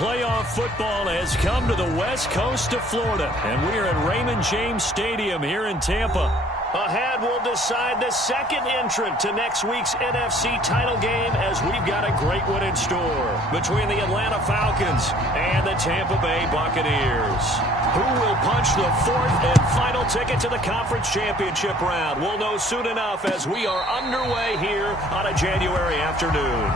playoff football has come to the west coast of Florida, and we are at Raymond James Stadium here in Tampa. Ahead, we'll decide the second entrant to next week's NFC title game, as we've got a great one in store between the Atlanta Falcons and the Tampa Bay Buccaneers. Who will punch the fourth and final ticket to the conference championship round? We'll know soon enough as we are underway here on a January afternoon.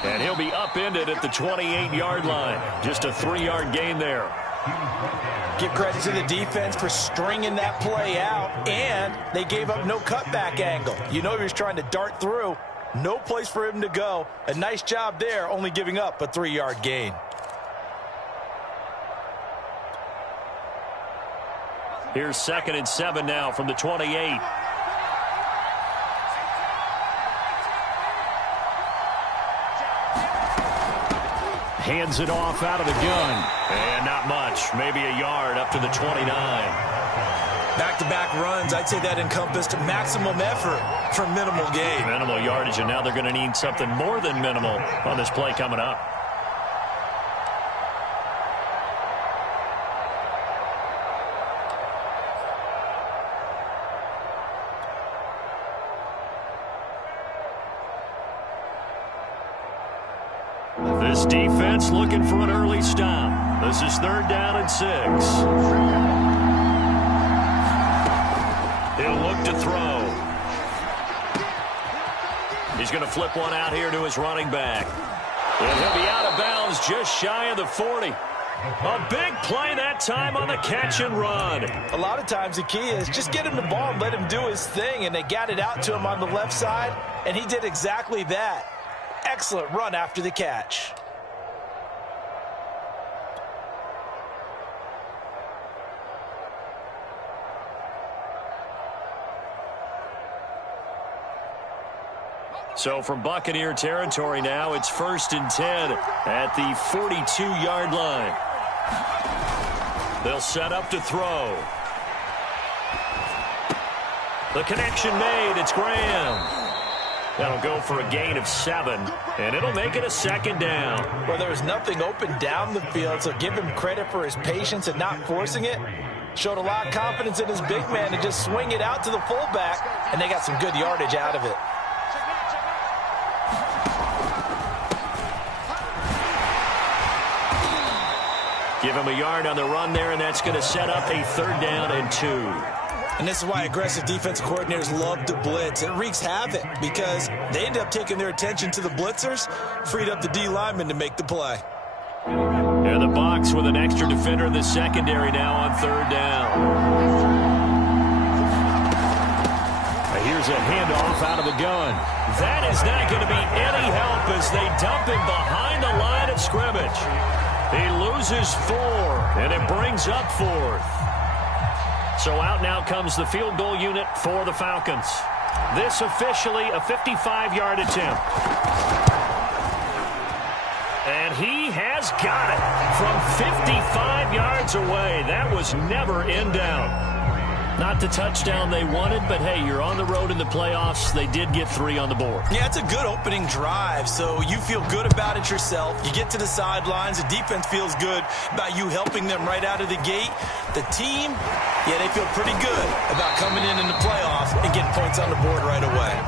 And he'll be upended at the 28-yard line. Just a 3-yard gain there. Give credit to the defense for stringing that play out, and they gave up no cutback angle. You know he was trying to dart through. No place for him to go. A nice job there, only giving up a 3-yard gain. Here's 2nd and 7 now from the 28. Hands it off out of the gun. And not much. Maybe a yard up to the 29. Back-to-back runs, I'd say that encompassed maximum effort for minimal gain. Minimal yardage, and now they're going to need something more than minimal on this play coming up. This defense looking for an early stop. This is 3rd down and 6. He'll look to throw. He's going to flip one out here to his running back. And he'll be out of bounds just shy of the 40. A big play that time on the catch and run. A lot of times the key is just get him the ball and let him do his thing, and they got it out to him on the left side, and he did exactly that. Excellent run after the catch. So from Buccaneer territory now, it's 1st and 10 at the 42-yard line. They'll set up to throw. The connection made. It's Graham. That'll go for a gain of 7, and it'll make it a 2nd down. Well, there was nothing open down the field, so give him credit for his patience and not forcing it. Showed a lot of confidence in his big man to just swing it out to the fullback, and they got some good yardage out of it. Give him a yard on the run there, and that's going to set up a 3rd down and 2. And this is why aggressive defensive coordinators love to blitz. It wreaks havoc because they end up taking their attention to the blitzers, freed up the D lineman to make the play. And the Bucs with an extra defender in the secondary now on 3rd down. Here's a handoff out of the gun. That is not going to be any help as they dump him behind the line of scrimmage. He loses 4, and it brings up 4th. So out now comes the field goal unit for the Falcons. This officially a 55-yard attempt. And he has got it from 55 yards away. That was never in doubt. Not the touchdown they wanted, but hey, you're on the road in the playoffs. They did get 3 on the board. Yeah, it's a good opening drive, so you feel good about it yourself. You get to the sidelines. The defense feels good about you helping them right out of the gate. The team, yeah, they feel pretty good about coming in the playoffs and getting points on the board right away.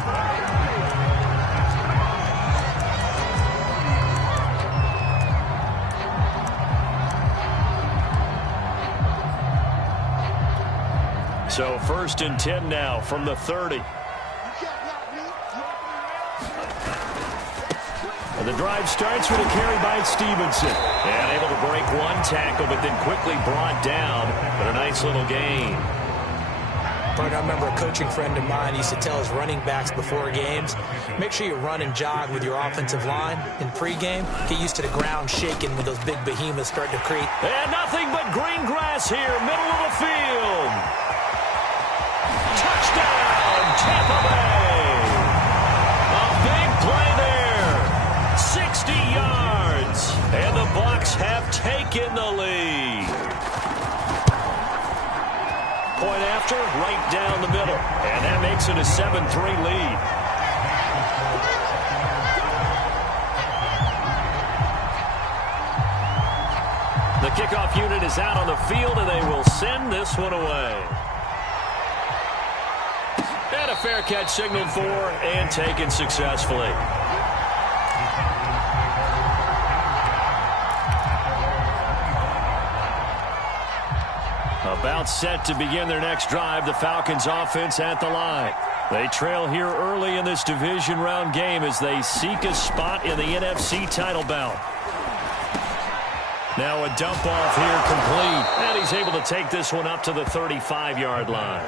So 1st and 10 now from the 30. And the drive starts with a carry by Stevenson. And able to break one tackle, but then quickly brought down. But a nice little gain. But I remember a coaching friend of mine used to tell his running backs before games, make sure you run and jog with your offensive line in pregame. Get used to the ground shaking when those big behemoths start to creep. And nothing but green grass here, middle of the field. Touchdown, Tampa Bay. A big play there. 60 yards. And the Bucs have taken the lead. Point after, right down the middle. And that makes it a 7-3 lead. The kickoff unit is out on the field, and they will send this one away. And a fair catch signaled for and taken successfully. About set to begin their next drive, the Falcons offense at the line. They trail here early in this division round game as they seek a spot in the NFC title bout. Now a dump off here complete, and he's able to take this one up to the 35-yard line.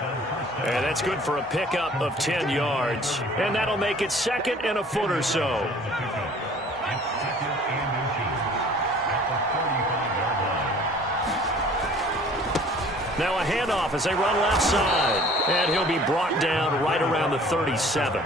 And that's good for a pickup of 10 yards, and that'll make it second and a foot or so. Now a handoff as they run left side. And he'll be brought down right around the 37.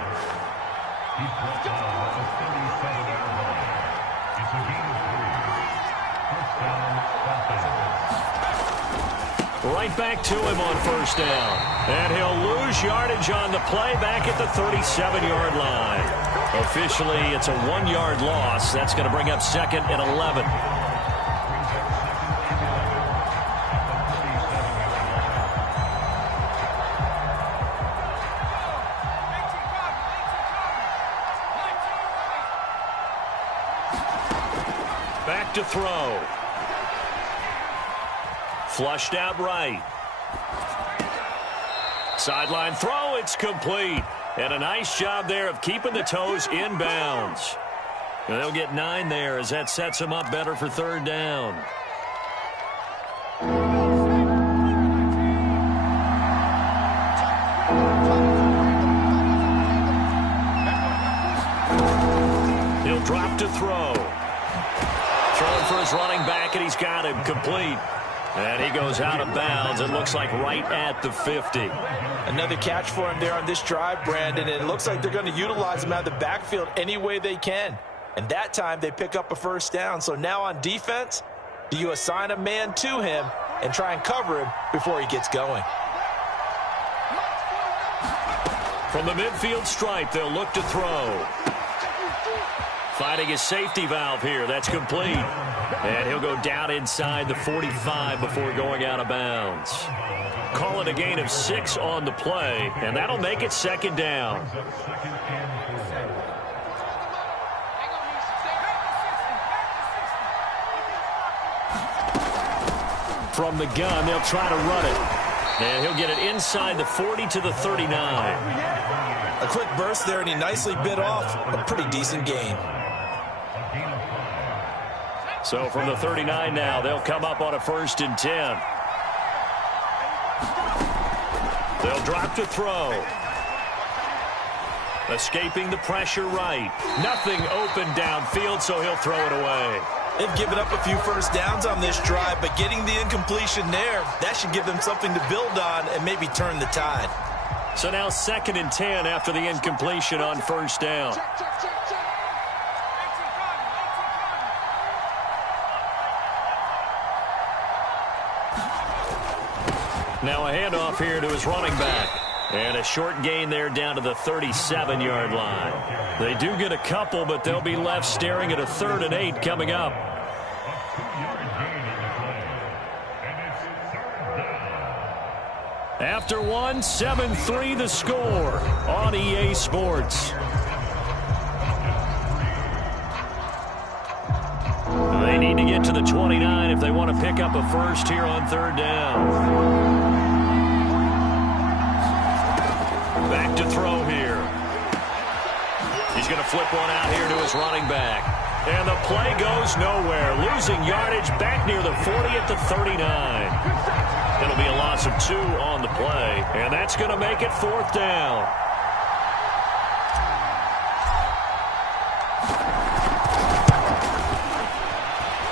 Right back to him on first down. And he'll lose yardage on the play back at the 37-yard line. Officially, it's a 1-yard loss. That's going to bring up second and 11. Back to throw. Flushed out right. Sideline throw, it's complete. And a nice job there of keeping the toes in bounds. And they'll get 9 there as that sets them up better for third down. He'll drop to throw. Throwing for his running back, and he's got him complete. And he goes out of bounds. It looks like right at the 50. Another catch for him there on this drive, Brandon. And it looks like they're going to utilize him out of the backfield any way they can. And that time they pick up a first down. So now on defense, do you assign a man to him and try and cover him before he gets going? From the midfield stripe, they'll look to throw. Finding his safety valve here. That's complete. And he'll go down inside the 45 before going out of bounds. Call it a gain of 6 on the play, and that'll make it second down. From the gun, they'll try to run it. And he'll get it inside the 40 to the 39. A quick burst there, and he nicely bit off a pretty decent gain. So from the 39 now, they'll come up on a 1st and 10. They'll drop to throw. Escaping the pressure right. Nothing open downfield, so he'll throw it away. They've given up a few first downs on this drive, but getting the incompletion there, that should give them something to build on and maybe turn the tide. So now 2nd and 10 after the incompletion on first down. Now a handoff here to his running back. And a short gain there down to the 37-yard line. They do get a couple, but they'll be left staring at a 3rd and 8 coming up. After one, 7-3 the score on EA Sports. They need to get to the 29 if they want to pick up a first here on 3rd down. Back to throw here. He's going to flip one out here to his running back. And the play goes nowhere. Losing yardage back near the 40 at the 39. It'll be a loss of 2 on the play. And that's going to make it 4th down.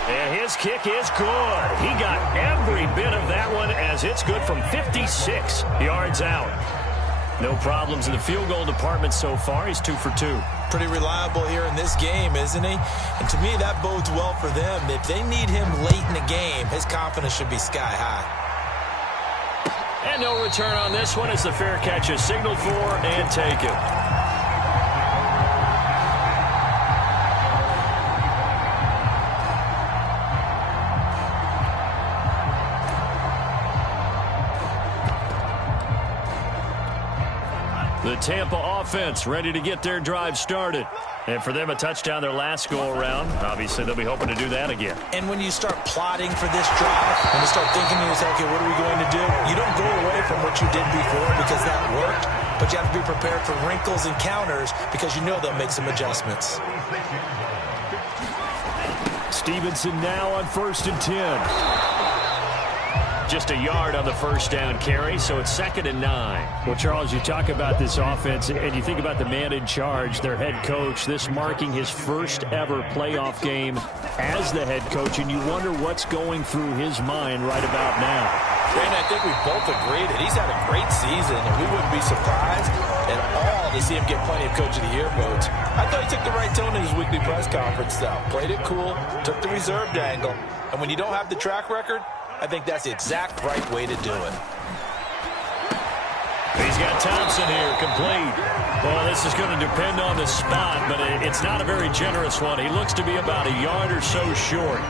And his kick is good. He got every bit of that one as it's good from 56 yards out. No problems in the field goal department so far. He's 2 for 2. Pretty reliable here in this game, isn't he? And to me, that bodes well for them. If they need him late in the game, his confidence should be sky high. And no return on this one as the fair catch is signaled for and taken. The Tampa offense ready to get their drive started. And for them, a touchdown their last go-around. Obviously, they'll be hoping to do that again. And when you start plotting for this drive, when you start thinking to yourself, okay, what are we going to do? You don't go away from what you did before because that worked, but you have to be prepared for wrinkles and counters because you know they'll make some adjustments. Stevenson now on 1st and 10. Just a yard on the first down carry, so it's 2nd and 9. Well, Charles, you talk about this offense, and you think about the man in charge, their head coach, this marking his first ever playoff game as the head coach, and you wonder what's going through his mind right about now. Brandon, I think we both agree that he's had a great season, and we wouldn't be surprised at all to see him get plenty of Coach of the Year votes. I thought he took the right tone in his weekly press conference, though. Played it cool, took the reserved angle, and when you don't have the track record, I think that's the exact right way to do it. He's got Thompson here, complete. Well, this is going to depend on the spot, but it's not a very generous one. He looks to be about a yard or so short.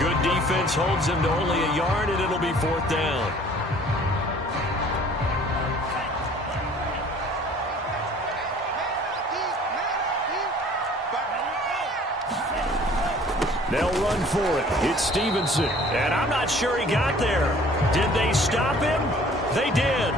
Good defense holds him to only a yard, and it'll be 4th down. They'll run for it. It's Stevenson. And I'm not sure he got there. Did they stop him? They did.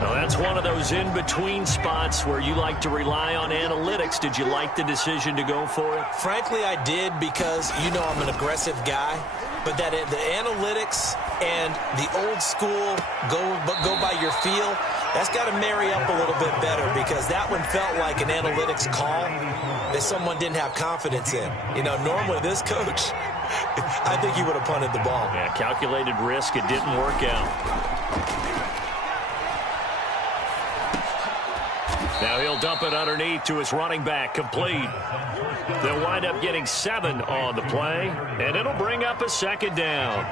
Now, that's one of those in-between spots where you like to rely on analytics. Did you like the decision to go for it? Frankly, I did because, you know, I'm an aggressive guy. But that the analytics and the old school go by your feel, that's got to marry up a little bit better because that one felt like an analytics call that someone didn't have confidence in. You know, normally this coach, I think he would have punted the ball. Yeah, calculated risk. It didn't work out. Now he'll dump it underneath to his running back, complete. They'll wind up getting 7 on the play, and it'll bring up a 2nd down.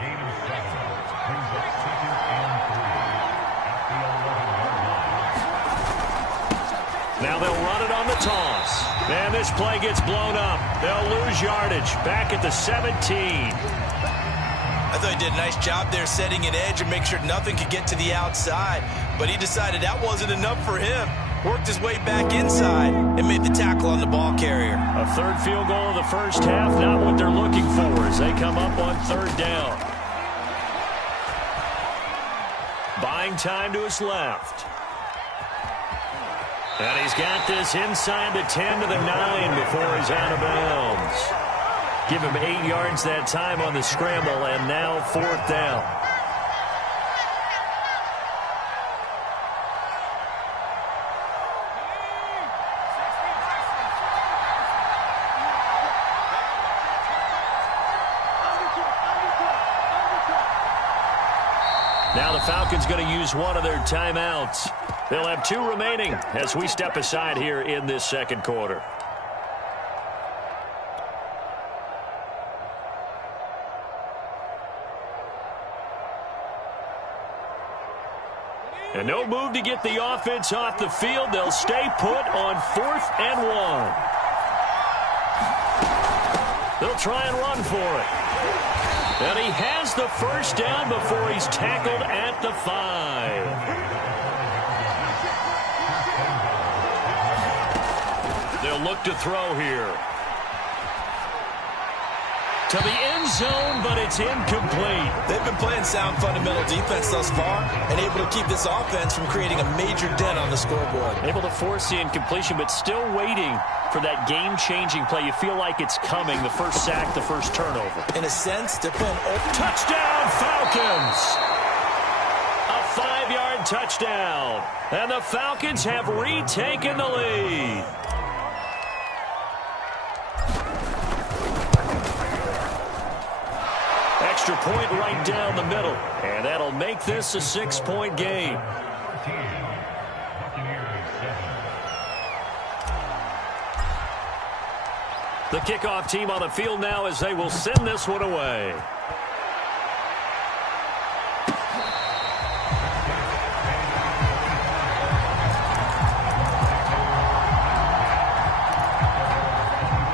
Now they'll run it on the toss. And this play gets blown up. They'll lose yardage back at the 17. I thought he did a nice job there setting an edge and make sure nothing could get to the outside. But he decided that wasn't enough for him. Worked his way back inside and made the tackle on the ball carrier. A 3rd field goal of the first half, not what they're looking for as they come up on 3rd down. Buying time to his left. And he's got this inside the 10 to the 9 before he's out of bounds. Give him 8 yards that time on the scramble, and now 4th down. Now the Falcons going to use one of their timeouts. They'll have 2 remaining as we step aside here in this 2nd quarter. And no move to get the offense off the field. They'll stay put on 4th and 1. They'll try and run for it. And he has the first down before he's tackled at the 5. They'll look to throw here. to the end zone, but it's incomplete. They've been playing sound fundamental defense thus far and able to keep this offense from creating a major dent on the scoreboard. Able to force the incompletion, but still waiting for that game-changing play. You feel like it's coming, the first sack, the first turnover. In a sense, they're playing open. Touchdown, Falcons! A 5-yard touchdown. And the Falcons have retaken the lead. Extra point right down the middle. And that'll make this a 6-point game. The kickoff team on the field now as they will send this one away.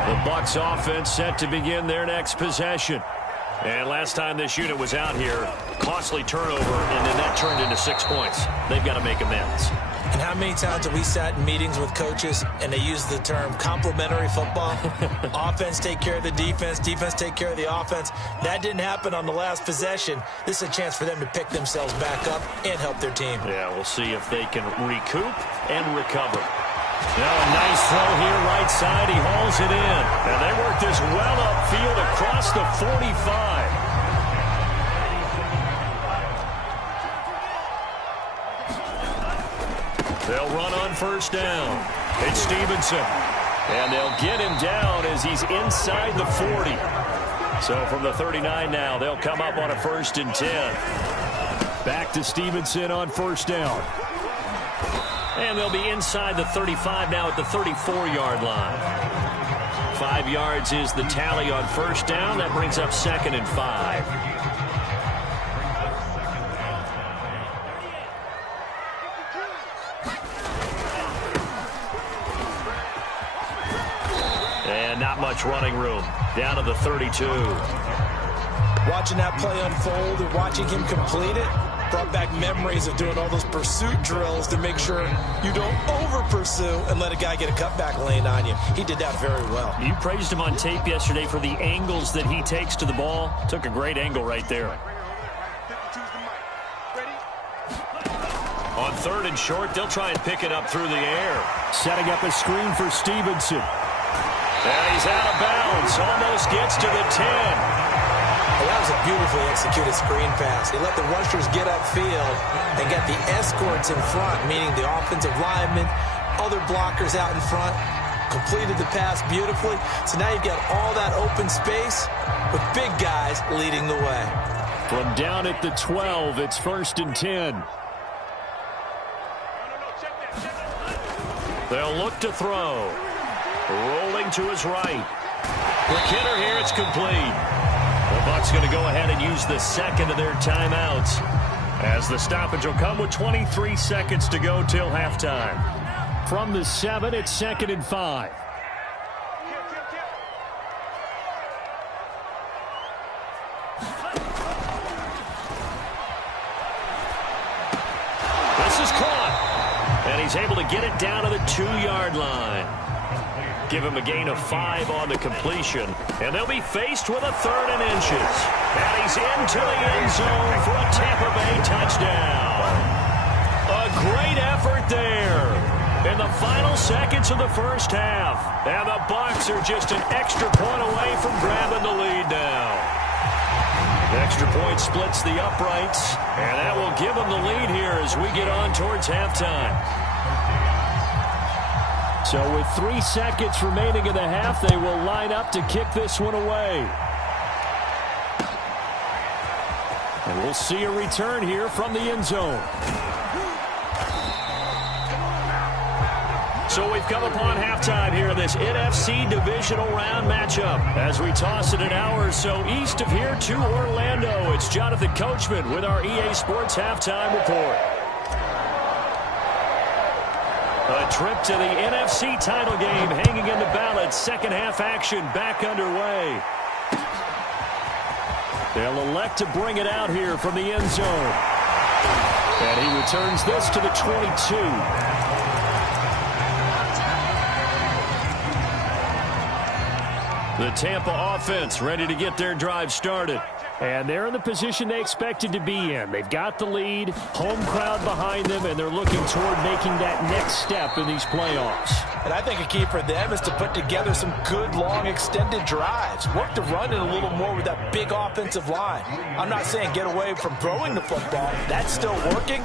The Bucs offense set to begin their next possession. And last time this unit was out here, costly turnover, and then that turned into 6 points. They've got to make amends. And how many times have we sat in meetings with coaches and they use the term complementary football? Offense take care of the defense, defense take care of the offense. That didn't happen on the last possession. This is a chance for them to pick themselves back up and help their team. Yeah, we'll see if they can recoup and recover. Now a nice throw here right side. He hauls it in. And they work this well upfield across the 45. They'll run on first down. It's Stevenson. And they'll get him down as he's inside the 40. So from the 39 now, they'll come up on a 1st and 10. Back to Stevenson on first down. And they'll be inside the 35 now at the 34-yard line. 5 yards is the tally on first down. That brings up 2nd and 5. And not much running room. Down to the 32. Watching that play unfold and watching him complete it brought back memories of doing all those pursuit drills to make sure you don't over-pursue and let a guy get a cutback lane on you. He did that very well. You praised him on tape yesterday for the angles that he takes to the ball. Took a great angle right there. On 3rd and short, they'll try and pick it up through the air. Setting up a screen for Stevenson. And he's out of bounds. Almost gets to the 10. Well, that was a beautifully executed screen pass. They let the rushers get upfield and got the escorts in front, meaning the offensive linemen, other blockers out in front, completed the pass beautifully. So now you've got all that open space with big guys leading the way. From down at the 12, it's 1st and 10. They'll look to throw. Rolling to his right. McKinnon here, it's complete. The Bucs going to go ahead and use the second of their timeouts as the stoppage will come with 23 seconds to go till halftime. From the 7, it's 2nd and 5. This is caught, and he's able to get it down to the 2-yard line. Give him a gain of 5 on the completion. And they'll be faced with a 3rd and inches. And he's into the end zone for a Tampa Bay touchdown. A great effort there in the final seconds of the first half. And the Bucs are just an extra point away from grabbing the lead now. The extra point splits the uprights. And that will give them the lead here as we get on towards halftime. So with 3 seconds remaining in the half, they will line up to kick this one away. And we'll see a return here from the end zone. So we've come upon halftime here in this NFC divisional round matchup. As we toss it an hour or so east of here to Orlando, it's Jonathan Coachman with our EA Sports Halftime Report. A trip to the NFC title game hanging in the balance. Second half action back underway. They'll elect to bring it out here from the end zone. And he returns this to the 22. The Tampa offense ready to get their drive started. And they're in the position they expected to be in. They've got the lead, home crowd behind them, and they're looking toward making that next step in these playoffs. And I think a key for them is to put together some good, long, extended drives. Work the run in a little more with that big offensive line. I'm not saying get away from throwing the football. That's still working.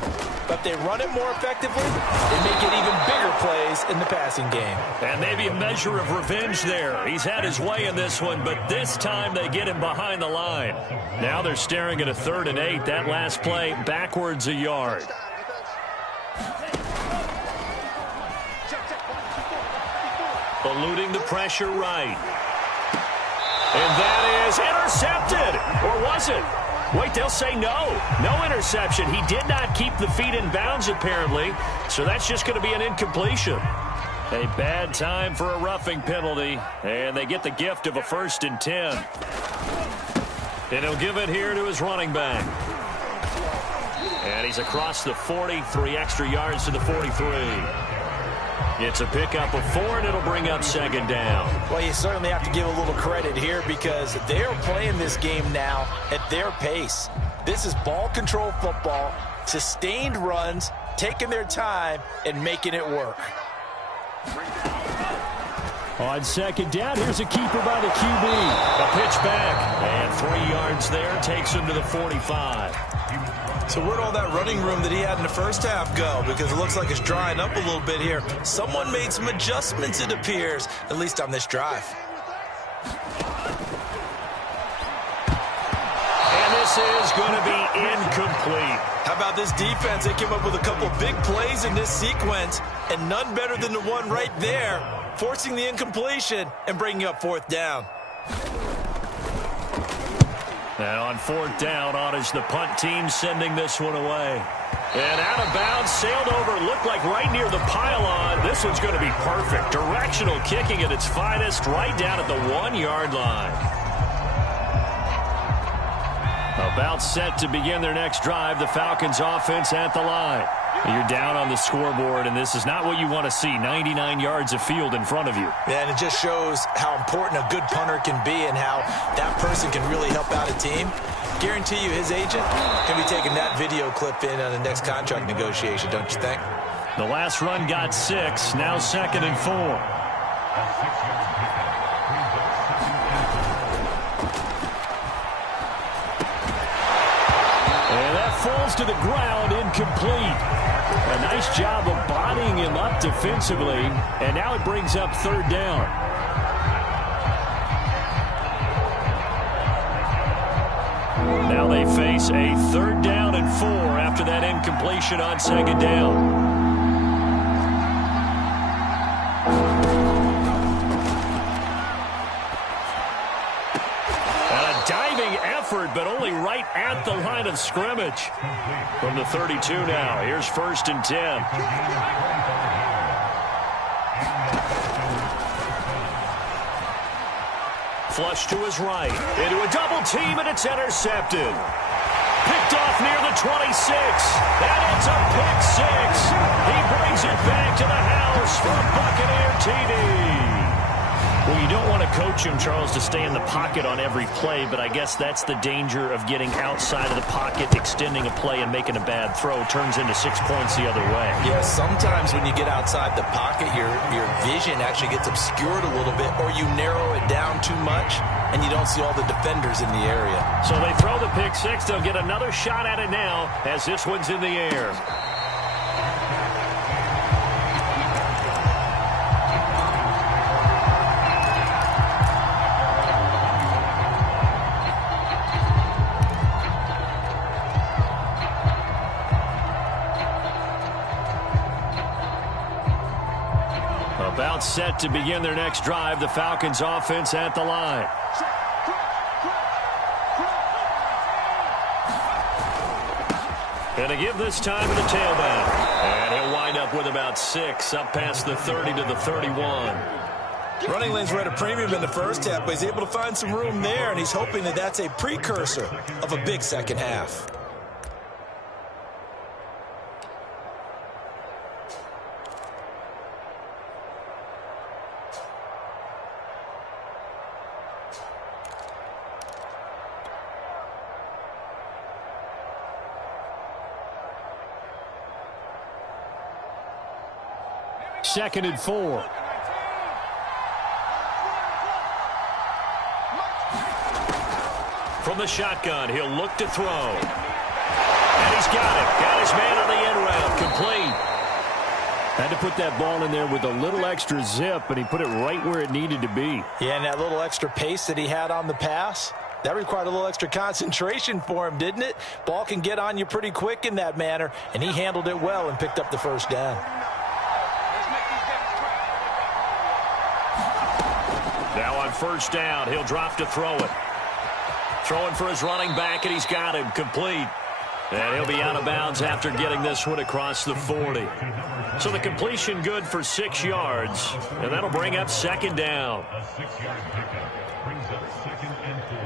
But if they run it more effectively, they may get even bigger plays in the passing game. And maybe a measure of revenge there. He's had his way in this one, but this time they get him behind the line. Now they're staring at a 3rd and 8. That last play backwards a yard. Eluding the pressure right. And that is intercepted. Or was it? Wait, they'll say no. No interception. He did not keep the feet in bounds, apparently. So that's just going to be an incompletion. A bad time for a roughing penalty. And they get the gift of a 1st and 10. And he'll give it here to his running back. And he's across the 40, 3 extra yards to the 43. It's a pickup of 4, and it'll bring up 2nd down. Well, you certainly have to give a little credit here because they are playing this game now at their pace. This is ball control football, sustained runs, taking their time, and making it work. On 2nd down, here's a keeper by the QB. A pitch back, and 3 yards there takes him to the 45. So where'd all that running room that he had in the first half go? Because it looks like it's drying up a little bit here. Someone made some adjustments, it appears, at least on this drive. And this is going to be incomplete. How about this defense? They came up with a couple big plays in this sequence, and none better than the one right there, forcing the incompletion and bringing up 4th down. And on 4th down, on is the punt team sending this one away. And out of bounds, sailed over, looked like right near the pylon. This one's going to be perfect. Directional kicking at its finest, right down at the 1-yard line. About set to begin their next drive, the Falcons offense at the line. You're down on the scoreboard, and this is not what you want to see, 99 yards of field in front of you. Yeah, and it just shows how important a good punter can be and how that person can really help out a team. Guarantee you his agent can be taking that video clip in on the next contract negotiation, don't you think? The last run got 6, now 2nd and 4. And that falls to the ground, incomplete. A nice job of bodying him up defensively, and now it brings up 3rd down. Now they face a 3rd down and 4 after that incompletion on 2nd down. But only right at the line of scrimmage. From the 32 now, here's 1st and 10. Flush to his right, into a double team, and it's intercepted. Picked off near the 26, and it's a pick 6. He brings it back to the house for a Buccaneer TD. Well, you don't want to coach him, Charles, to stay in the pocket on every play, but I guess that's the danger of getting outside of the pocket, extending a play, and making a bad throw. Turns into 6 points the other way. Yeah, sometimes when you get outside the pocket, your vision actually gets obscured a little bit, or you narrow it down too much, and you don't see all the defenders in the area. So they throw the pick 6. They'll get another shot at it now as this one's in the air. About set to begin their next drive, the Falcons offense at the line. And a give this time to the tailback. And he'll wind up with about 6, up past the 30 to the 31. Running lanes were at a premium in the first half, but he's able to find some room there, and he's hoping that that's a precursor of a big second half. 2nd and 4. From the shotgun, he'll look to throw. And he's got it. Got his man on the end route. Complete. Had to put that ball in there with a little extra zip, and he put it right where it needed to be. Yeah, and that little extra pace that he had on the pass, that required a little extra concentration for him, didn't it? Ball can get on you pretty quick in that manner, and he handled it well and picked up the first down. Now on first down, he'll drop to throw it. Throwing for his running back, and he's got him complete. And he'll be out of bounds after getting this one across the 40. So the completion good for 6 yards, and that'll bring up 2nd down. A 6-yard pickup brings up 2nd and 4.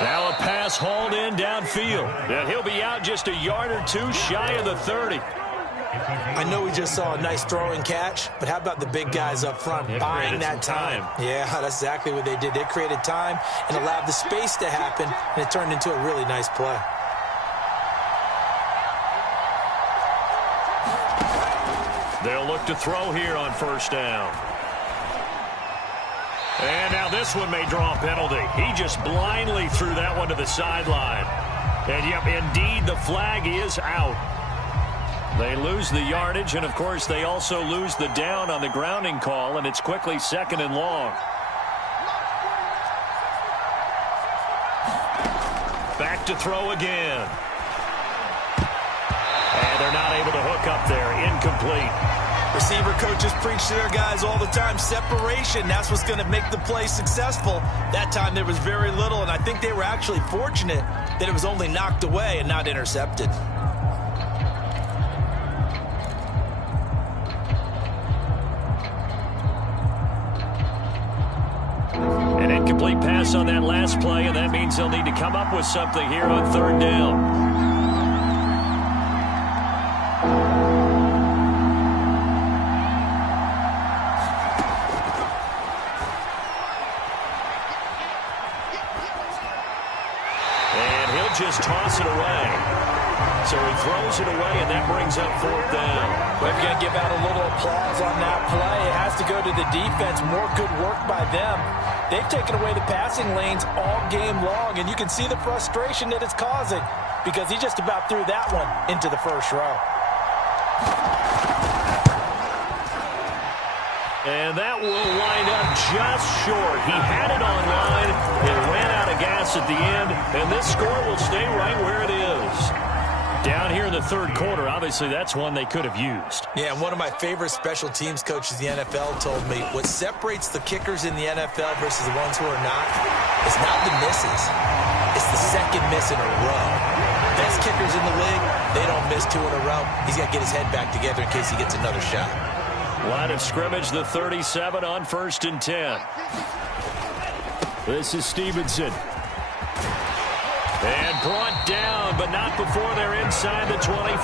Now a pass hauled in downfield. And he'll be out just a yard or two shy of the 30. I know we just saw a nice throwing catch, but how about the big guys up front buying that time? Yeah, that's exactly what they did. They created time and allowed the space to happen, and it turned into a really nice play. They'll look to throw here on first down. And now this one may draw a penalty. He just blindly threw that one to the sideline. And, yep, indeed, the flag is out. They lose the yardage, and, of course, they also lose the down on the grounding call, and it's quickly 2nd and long. Back to throw again. And they're not able to hook up there. Incomplete. Receiver coaches preach to their guys all the time. Separation, that's what's going to make the play successful. That time there was very little, and I think they were actually fortunate that it was only knocked away and not intercepted. An incomplete pass on that last play, and that means they'll need to come up with something here on 3rd down. Just toss it away. So he throws it away, and that brings up 4th down. We're going to give out a little applause on that play. It has to go to the defense. More good work by them. They've taken away the passing lanes all game long, and you can see the frustration that it's causing because he just about threw that one into the first row. And that will wind up just short. He had it on line. It ran out of gas at the end, and this score will stay right where it is. Down here in the 3rd quarter, obviously that's one they could have used. Yeah, and one of my favorite special teams coaches in the NFL told me what separates the kickers in the NFL versus the ones who are not is not the misses. It's the second miss in a row. Best kickers in the league, they don't miss 2 in a row. He's got to get his head back together in case he gets another shot. Line of scrimmage, the 37 on 1st and 10. This is Stevenson. And brought down, but not before they're inside the 25.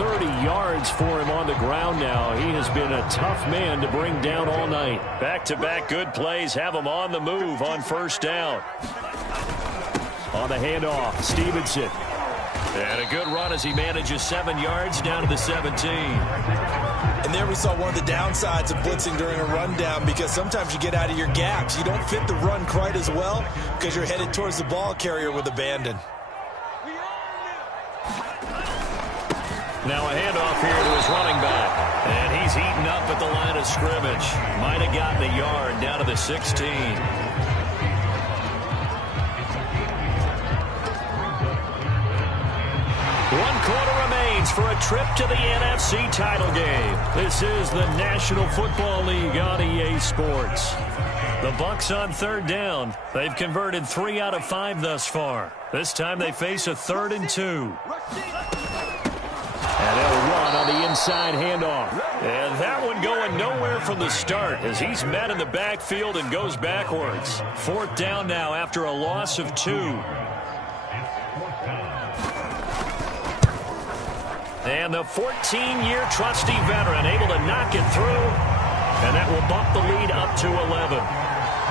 130 yards for him on the ground now. He has been a tough man to bring down all night. Back-to-back good plays have him on the move on first down. On the handoff, Stevenson. And a good run as he manages 7 yards down to the 17. And there we saw one of the downsides of blitzing during a rundown because sometimes you get out of your gaps. You don't fit the run quite as well because you're headed towards the ball carrier with abandon. Now a handoff here to his running back. And he's eaten up at the line of scrimmage. Might have gotten a yard down to the 16. 1 quarter remains for a trip to the NFC title game. This is the National Football League on EA Sports. The Bucs on 3rd down. They've converted 3 out of 5 thus far. This time they face a 3rd and 2. And they'll run on the inside handoff. And that one going nowhere from the start as he's met in the backfield and goes backwards. 4th down now after a loss of 2. And the 14-year trusty veteran able to knock it through, and that will bump the lead up to 11.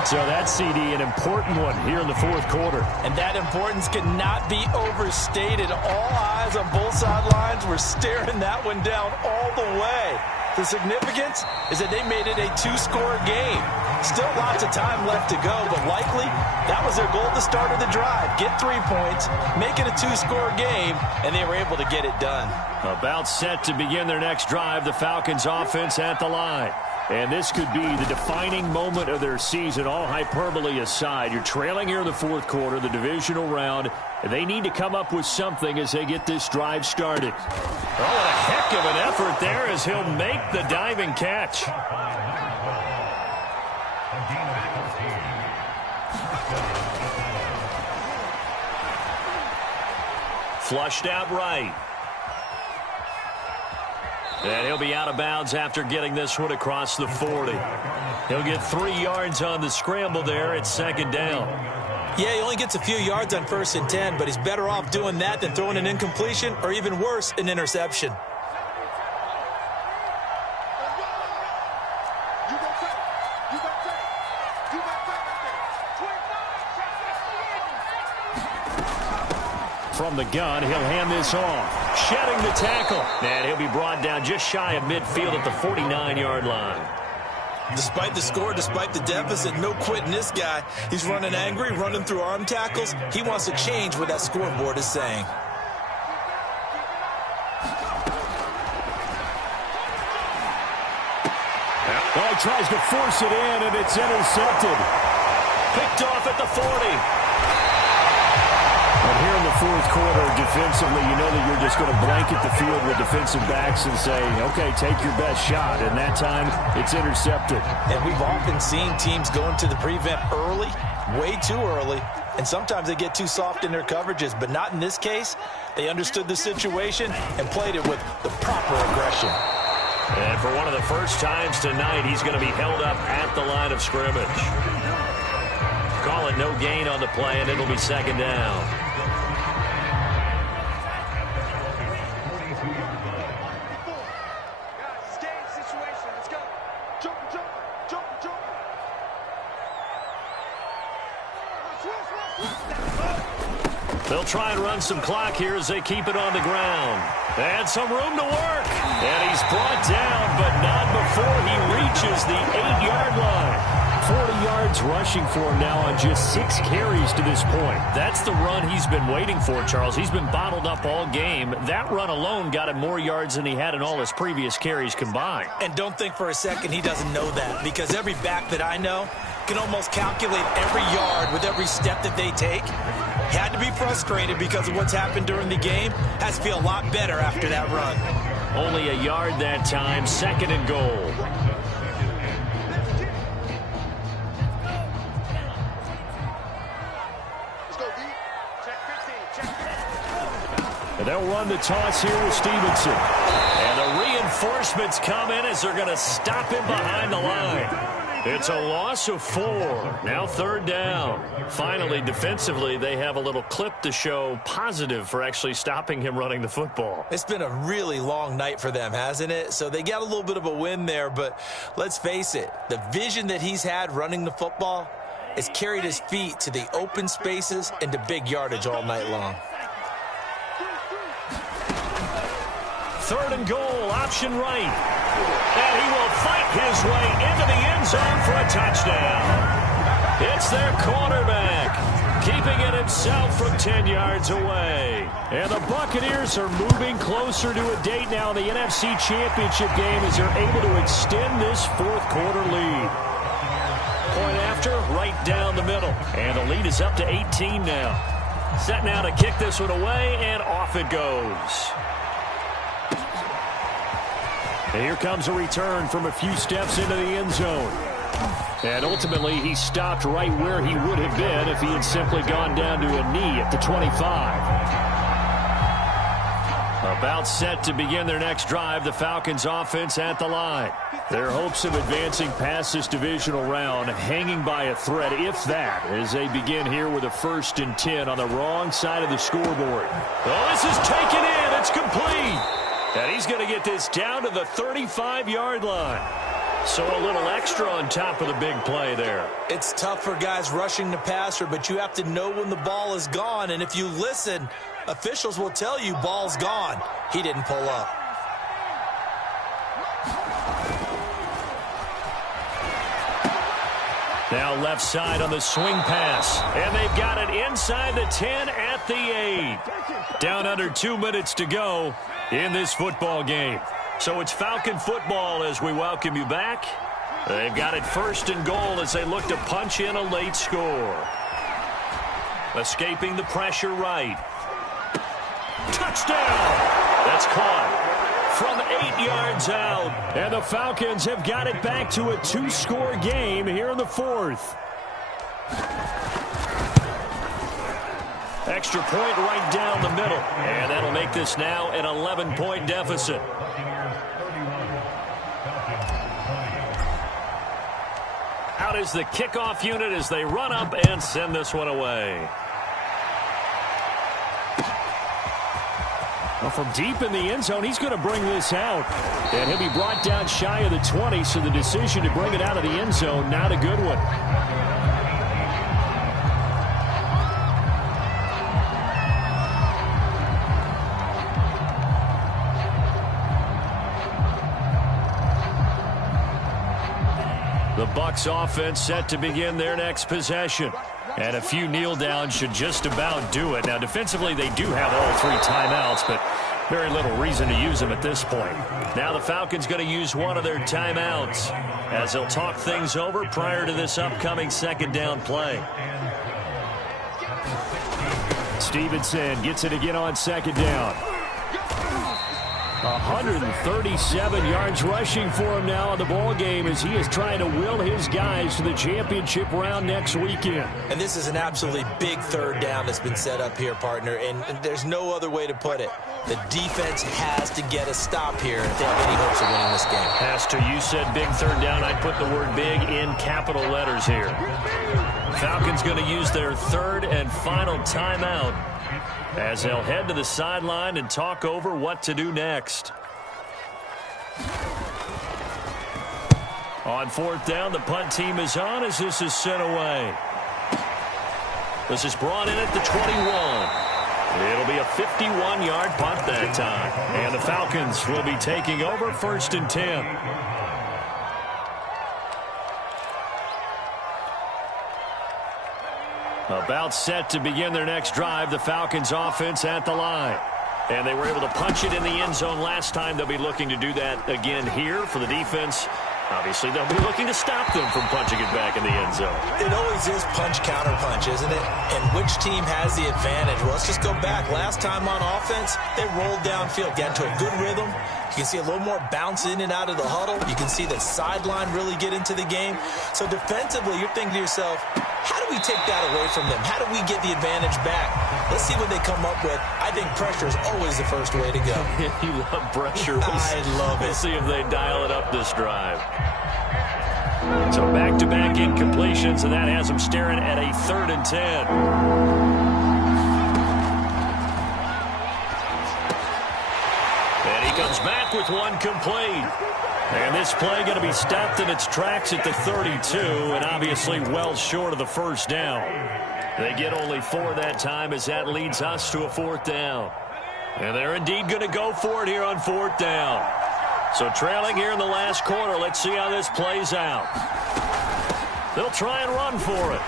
So that CD, an important one here in the fourth quarter. And that importance cannot be overstated. All eyes on both sidelines were staring that one down all the way. The significance is that they made it a two-score game. Still lots of time left to go, but likely that was their goal at the start of the drive. Get 3 points, make it a two-score game, and they were able to get it done. About set to begin their next drive, the Falcons offense at the line. And this could be the defining moment of their season, all hyperbole aside. You're trailing here in the fourth quarter, the divisional round. They need to come up with something as they get this drive started. Oh, what a heck of an effort there as he'll make the diving catch. Flushed out right. And he'll be out of bounds after getting this one across the 40. He'll get 3 yards on the scramble there at second down. Yeah, he only gets a few yards on 1st and 10, but he's better off doing that than throwing an incompletion or even worse, an interception. From the gun, he'll hand this off. Shedding the tackle. And he'll be brought down just shy of midfield at the 49-yard line. Despite the score, despite the deficit, no quitting this guy. He's running angry, running through arm tackles. He wants to change what that scoreboard is saying. Oh, he tries to force it in, and it's intercepted. Picked off at the 40. And here in the fourth quarter, defensively, you know that you're just going to blanket the field with defensive backs and say, okay, take your best shot. And that time, it's intercepted. And we've often seen teams go into the prevent early, way too early, and sometimes they get too soft in their coverages. But not in this case. They understood the situation and played it with the proper aggression. And for one of the first times tonight, he's going to be held up at the line of scrimmage. Call it no gain on the play, and it'll be second down. They'll try and run some clock here as they keep it on the ground. And some room to work. And he's brought down, but not before he reaches the 8-yard line. 40 yards rushing for him now on just 6 carries to this point. That's the run he's been waiting for, Charles. He's been bottled up all game. That run alone got him more yards than he had in all his previous carries combined. And don't think for a second he doesn't know that, because every back that I know can almost calculate every yard with every step that they take. He had to be frustrated because of what's happened during the game. Has to feel a lot better after that run. Only a yard that time, second and goal. And they'll run the toss here with Stevenson. And the reinforcements come in as they're going to stop him behind the line. It's a loss of 4. Now third down. Finally, defensively, they have a little clip to show positive for actually stopping him running the football. It's been a really long night for them, hasn't it? So they got a little bit of a win there, but let's face it, the vision that he's had running the football has carried his feet to the open spaces and to big yardage all night long. Third and goal, option right. And he will fight his way into the end zone for a touchdown. It's their quarterback, keeping it himself from 10 yards away. And the Buccaneers are moving closer to a date now in the NFC Championship game as they're able to extend this fourth quarter lead. Point after, right down the middle. And the lead is up to 18 now. Set now to kick this one away, and off it goes. And here comes a return from a few steps into the end zone. And ultimately, he stopped right where he would have been if he had simply gone down to a knee at the 25. About set to begin their next drive, the Falcons offense at the line. Their hopes of advancing past this divisional round hanging by a thread, if that, as they begin here with a 1st and 10 on the wrong side of the scoreboard. Oh, this is taken in. It's complete. And he's going to get this down to the 35-yard line. So a little extra on top of the big play there. It's tough for guys rushing the passer, but you have to know when the ball is gone. And if you listen, officials will tell you ball's gone. He didn't pull up. Now left side on the swing pass. And they've got it inside the 10 at the 8. Down under 2 minutes to go in this football game. So it's Falcon football as we welcome you back. They've got it first and goal as they look to punch in a late score. Escaping the pressure right. Touchdown! That's caught from 8 yards out. And the Falcons have got it back to a 2-score game here in the 4th. Extra point right down the middle. And that'll make this now an 11-point deficit. Out is the kickoff unit as they run up and send this one away. Well, from deep in the end zone, he's going to bring this out. And he'll be brought down shy of the 20, so the decision to bring it out of the end zone, not a good one. The Bucs offense set to begin their next possession. And a few kneel downs should just about do it. Now, defensively, they do have all 3 timeouts, but very little reason to use them at this point. Now the Falcons going to use one of their timeouts as they'll talk things over prior to this upcoming second down play. Stevenson gets it again on second down. 137 yards rushing for him now in the ball game as he is trying to will his guys to the championship round next weekend. And this is an absolutely big third down that's been set up here, partner, and there's no other way to put it. The defense has to get a stop here if they have any hopes of winning this game. Has to. You said big third down. I'd put the word big in capital letters here. Falcons going to use their third and final timeout as they'll head to the sideline and talk over what to do next. On fourth down, the punt team is on as this is sent away. This is brought in at the 21. It'll be a 51-yard punt that time. And the Falcons will be taking over first and 10. About set to begin their next drive, the Falcons offense at the line. And they were able to punch it in the end zone last time. They'll be looking to do that again here for the defense. Obviously, they'll be looking to stop them from punching it back in the end zone. It always is punch, counter punch, isn't it? And which team has the advantage? Well, let's just go back. Last time on offense, they rolled downfield, got into a good rhythm. You can see a little more bounce in and out of the huddle. You can see the sideline really get into the game. So defensively, you're thinking to yourself, how do we take that away from them? How do we get the advantage back? Let's see what they come up with. I think pressure is always the first way to go. You love pressure. I love it. We'll see if they dial it up this drive. So back-to-back incompletions, and that has them staring at a 3rd and 10. And he comes back with one complete. And this play going to be stopped in its tracks at the 32, and obviously well short of the first down. They get only 4 that time as that leads us to a 4th down. And they're indeed going to go for it here on 4th down. So trailing here in the last quarter, let's see how this plays out. They'll try and run for it.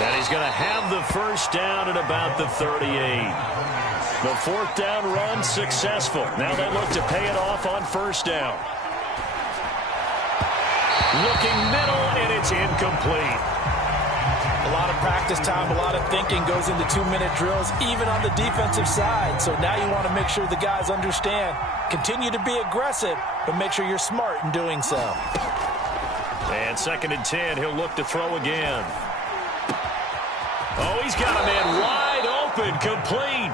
And he's going to have the first down at about the 38. The 4th down run successful. Now they look to pay it off on first down. Looking middle, and it's incomplete. A lot of practice time, a lot of thinking goes into 2-minute drills, even on the defensive side. So now you want to make sure the guys understand. Continue to be aggressive, but make sure you're smart in doing so. And 2nd and 10, he'll look to throw again. Oh, he's got a man wide open, complete.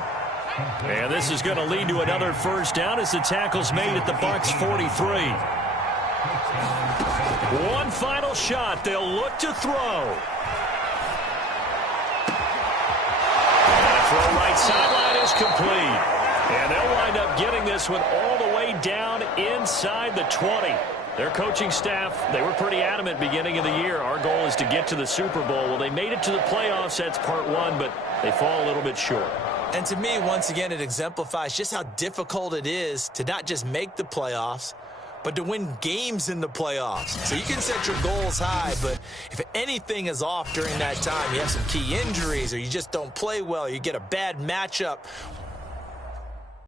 And this is going to lead to another first down as the tackle's made at the Bucs 43. One final shot. They'll look to throw. And a throw right sideline is complete. And they'll wind up getting this one all the way down inside the 20. Their coaching staff, they were pretty adamant beginning of the year. Our goal is to get to the Super Bowl. Well, they made it to the playoffs. That's part one, but they fall a little bit short. And to me, once again, it exemplifies just how difficult it is to not just make the playoffs, but to win games in the playoffs. So you can set your goals high, but if anything is off during that time, you have some key injuries or you just don't play well, you get a bad matchup,